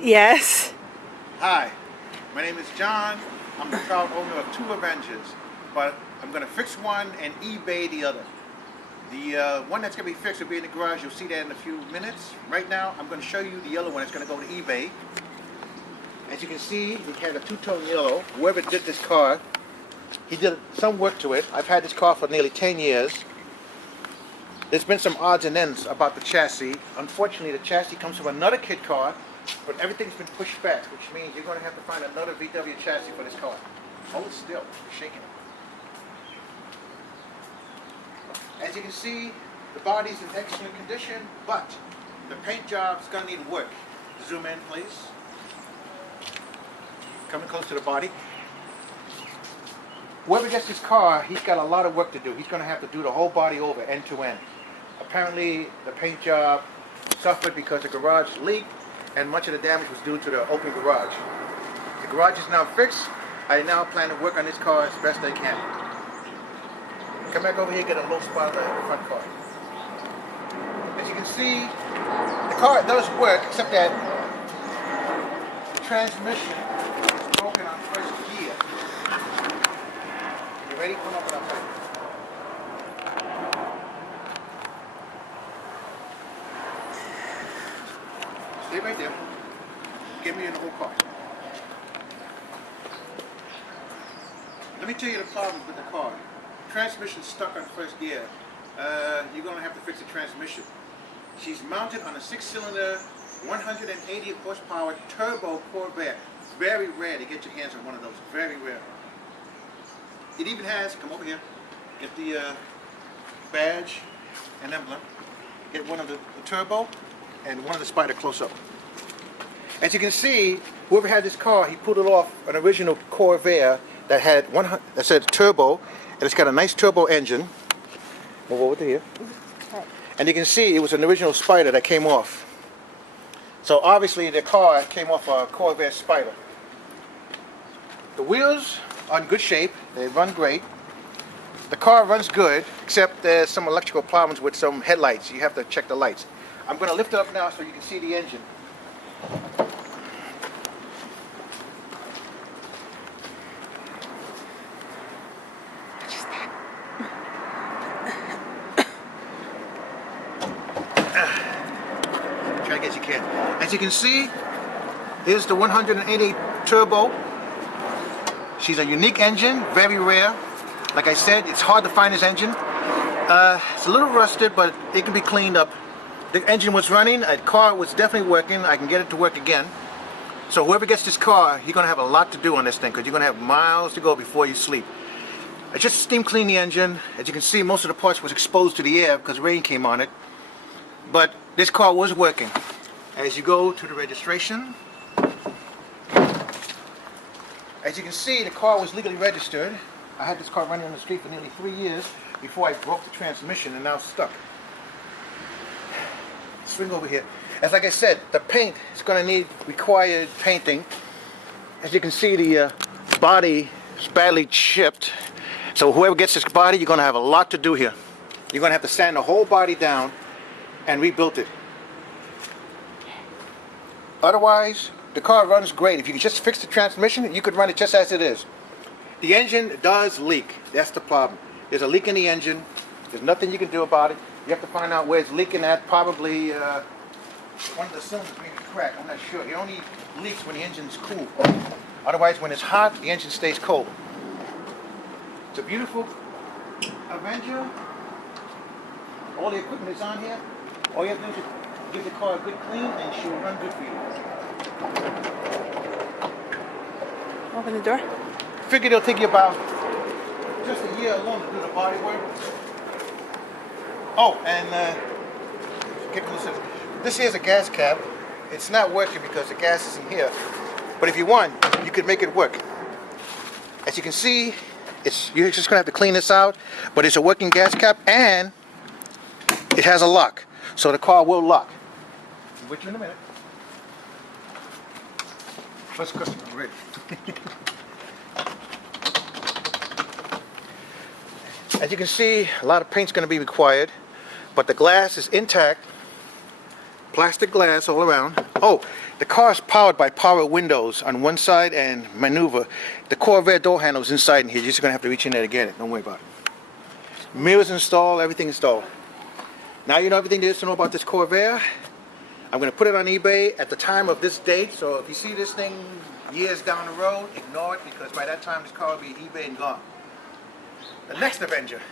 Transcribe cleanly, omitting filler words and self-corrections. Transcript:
Yes. Hi, my name is John. I'm the proud owner of two Avengers, but I'm going to fix one and eBay the other. The one that's going to be fixed will be in the garage. You'll see that in a few minutes. Right now, I'm going to show you the yellow one that's going to go to eBay. As you can see, we had a two-tone yellow. Whoever did this car, he did some work to it. I've had this car for nearly 10 years. There's been some odds and ends about the chassis. Unfortunately, the chassis comes from another kit car, but everything's been pushed back, which means you're going to have to find another VW chassis for this car. Hold still, you're shaking it. As you can see, the body's in excellent condition, but the paint job's going to need work. Zoom in, please. Coming close to the body. Whoever gets this car, he's got a lot of work to do. He's going to have to do the whole body over, end to end. Apparently, the paint job suffered because the garage leaked, and much of the damage was due to the open garage. The garage is now fixed. I now plan to work on this car as best I can. Come back over here, get a low spot on the front car. As you can see, the car does work, except that the transmission is broken on first gear. You ready? Come up and I'll tell you. Stay right there. Get me in the whole car. Let me tell you the problem with the car. Transmission's stuck on first gear. You're going to have to fix the transmission. She's mounted on a 6-cylinder, 180 horsepower turbo Corvair. Very rare to get your hands on one of those. Very rare. It even has, come over here, get the badge and emblem. Get one of the turbo and one of the Spider close up. As you can see, whoever had this car, he pulled it off an original Corvair that had that said turbo, and it's got a nice turbo engine. Move over to here. And you can see it was an original Spider that came off. So obviously the car came off a Corvair Spider. The wheels are in good shape. They run great. The car runs good, except there's some electrical problems with some headlights. You have to check the lights. I'm going to lift it up now so you can see the engine. Try to get as you can. As you can see, here's the 180 turbo. She's a unique engine, very rare. Like I said, it's hard to find this engine. It's a little rusted, but it can be cleaned up. The engine was running, the car was definitely working. I can get it to work again. So whoever gets this car, you're going to have a lot to do on this thing because you're going to have miles to go before you sleep. I just steam cleaned the engine. As you can see, most of the parts was exposed to the air because rain came on it. But this car was working. As you go to the registration, as you can see, the car was legally registered. I had this car running on the street for nearly 3 years before I broke the transmission and now it's stuck. Swing over here. As like I said, the paint is going to need required painting. As you can see, the body is badly chipped. So whoever gets this body, you're going to have a lot to do here. You're going to have to sand the whole body down and rebuild it. Otherwise, the car runs great. If you can just fix the transmission, you could run it just as it is. The engine does leak. That's the problem. There's a leak in the engine. There's nothing you can do about it. You have to find out where it's leaking at. Probably one of the cylinders may be cracked. I'm not sure. It only leaks when the engine's cool. Otherwise, when it's hot, the engine stays cold. It's a beautiful Avenger. All the equipment is on here. All you have to do is give the car a good clean and she will run good for you. Open the door. Figured it'll take you about just a year alone to do the body work. Oh, and this here's a gas cap. It's not working because the gas isn't here. But if you want, you could make it work. As you can see, you're just gonna have to clean this out, but it's a working gas cap and it has a lock. So the car will lock. I'll wait you in a minute. First customer ready. As you can see, a lot of paint's going to be required, but the glass is intact. Plastic glass all around. Oh, the car is powered by power windows on one side and maneuver. The Corvair door handle is inside in here. You're just going to have to reach in there to get it. Don't worry about it. Mirrors installed, everything installed. Now you know everything there is to know about this Corvair. I'm going to put it on eBay at the time of this date. So if you see this thing years down the road, ignore it, because by that time this car will be eBay and gone. The next Avenger.